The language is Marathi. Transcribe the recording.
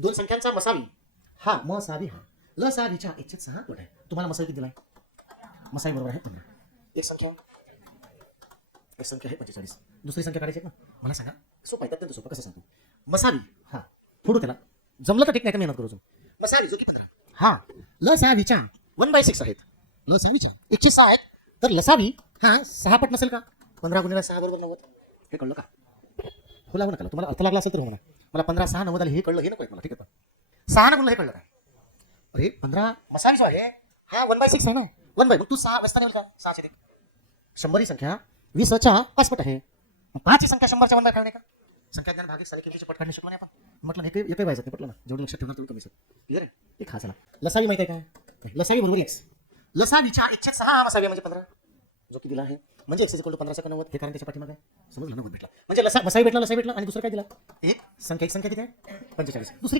दोन संख्यांचा मसावी हा मसावी हा लसावीच्या 106 तोट आहे. तुम्हाला मसावी किती दिलाय? मसावी बरोबर आहे 15. एक संख्या आहे 45. दुसरी संख्या काढायची आहे ना, मला सांगा. सोपं आहे, अत्यंत सोपं. कसं सांगतो? मसावी हा फोडू त्याला, जमलं तर ठीक, नाही तर मेहनत करू अजून. मसावी जो की 15 हा लसावीच्या 1/6 आहेत. लसावीच्या 106 आहेत, तर लसावी हा 6 पट नसेल का? 15 गुणिले 6 बरोबर 90. हे कळलं का? हो लागू नका, तुम्हाला अर्थ लागला असेल तर हो म्हणा. मला 15 6 90 आले, हे कळलं, हे नको आहे मला, ठीक आहे. 6 न गुणलं हे कळलं काय? अरे 15 मसावी जो आहे हा 1/6 आहे ना. 1/, मग तू 6 व्यस्ताने होईल का? 6 चे 100 ही संख्या 20च्या 5 पट आहे. 5 ही संख्या 100च्या 1/5 आहे का? संख्या ज्ञान भाग सारे किमतीचे पट काढणे शिकलो नाही आपण. म्हटलं हे काही व्हायचं नाही, पटलं ना? जेवढं लक्षात ठेवणार तेवढं कमी असेल. क्लिअर आहे? एक खा चला. लसावी माहिती आहे काय? लसावी बरोबर x. लसावीच्या 106 मसावी म्हणजे 15 जो की दिला आहे. म्हणजे x = 15 90. हे कारण त्याच्या पाठीमागे आहे. समजलं ना? भेटला म्हणजे मसावी भेटला, लसावी भेटला, आणि दुसरं काय दिला? एक संख्या किती आहे? 45. दुसरी